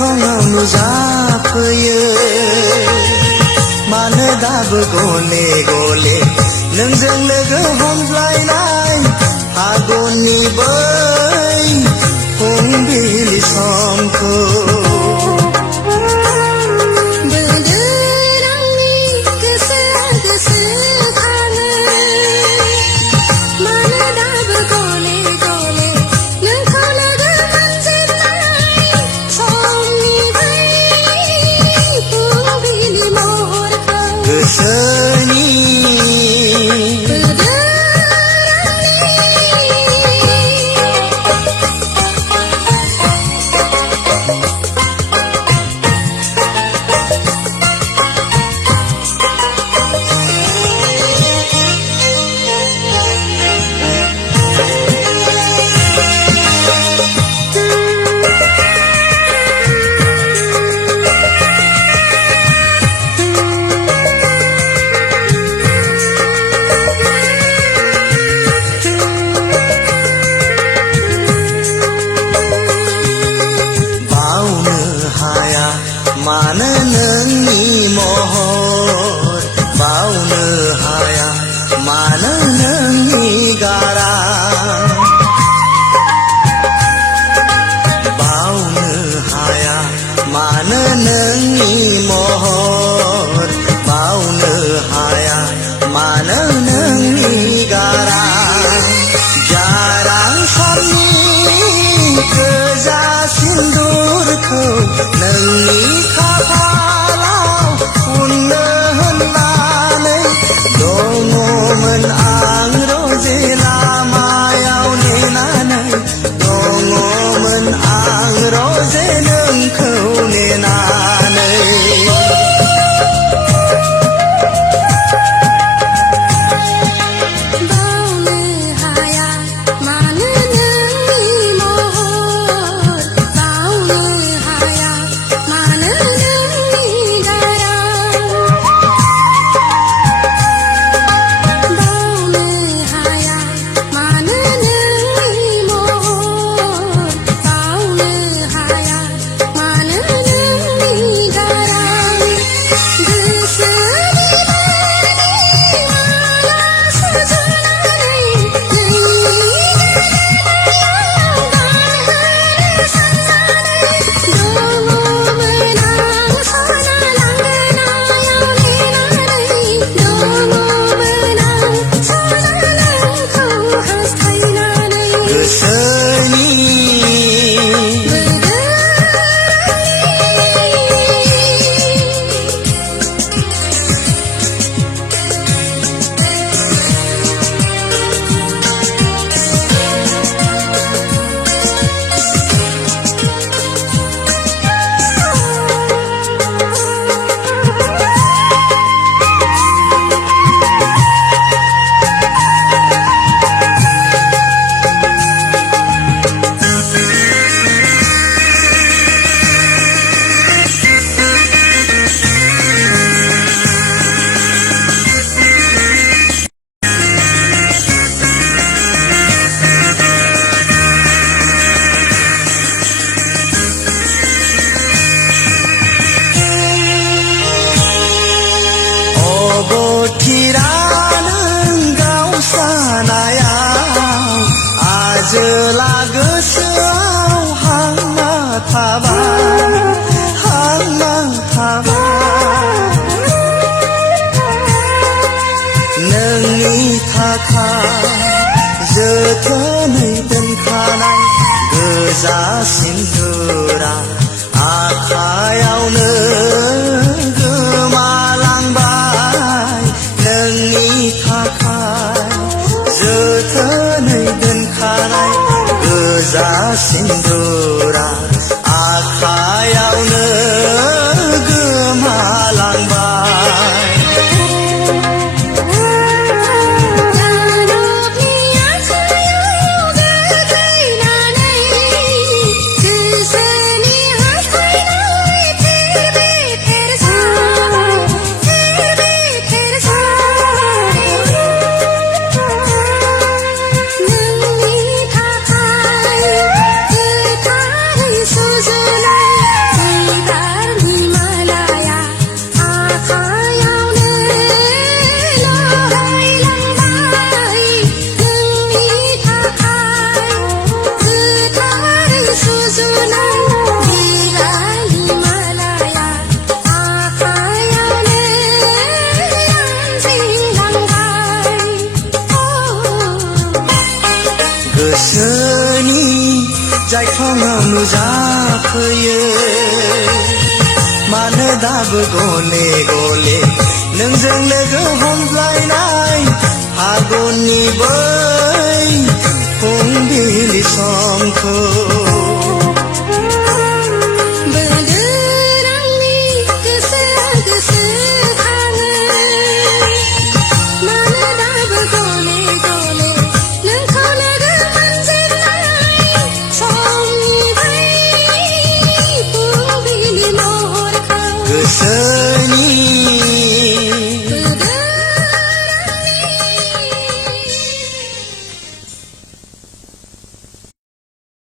बिरखङाव नुजाफैयो मानो दाबो गले गले नोंजों लोगो हमज्लायनाय फागुननि बै फुंबिलि समखौ मानो नोंनि महर बावनो हाया मानो नोंनि गारां बावनो हाया मानो नोंनि महर बावनो हाया मानो नोंनि गारां गारां समनि गोजा सिन्दुरखौ नोंनि दङमोन आं रजे लामायाव नेनानै दङमोन आं रजे नोंखौ नेनानै जेला गोसोआव हांना थाबाय नोंनि थाखाय जोथोनै दोनखानाय गोजा सिन्दुरा आखायावनो गोमालांबाय नोंनि थाखाय जोथोनै दोनखानाय गोजा सिन्दुरा आखायावनो गोमालांबाय जायख्लङाव नुजाफैयो मानो दाबो गले गले नोंजों लोगो हमज्लायनाय फागुननि बै फुंबिलि समखौ